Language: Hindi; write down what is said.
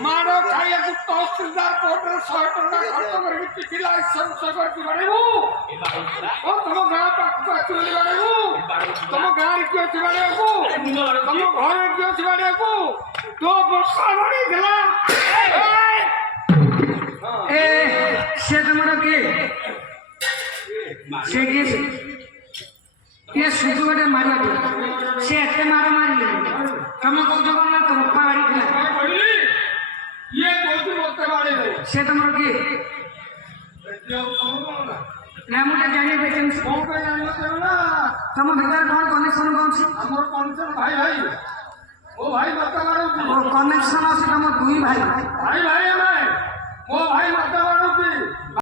मारो खाइए तू तहसीलदार कोर्टर 100 टका खर्च करके चिट्ठी लाइसेंस करके बड़ेबू ओ तुम गांव पाक चली बड़ेबू तुम गांव क्यों छी बड़ेबू तुम घर क्यों छी बड़ेबू तो बक्का बड़ी गला ए से तुमरा के से ये सुधु बड़े मारिया से एते मारो मारी तुम को जगह ना तुम पाड़ी खिला ये कोई बोलते वाले हो से तुमरा के ना मुझे जानिए बेचन कौन पे जानिए तो ना तुम भीतर कनेक्शन कौन सी हमर कनेक्शन भाई भाई ओ भाई माता वालों की कनेक्शन আছে तुम দুই ভাই भाई भाई हमें वो भाई माता वालों की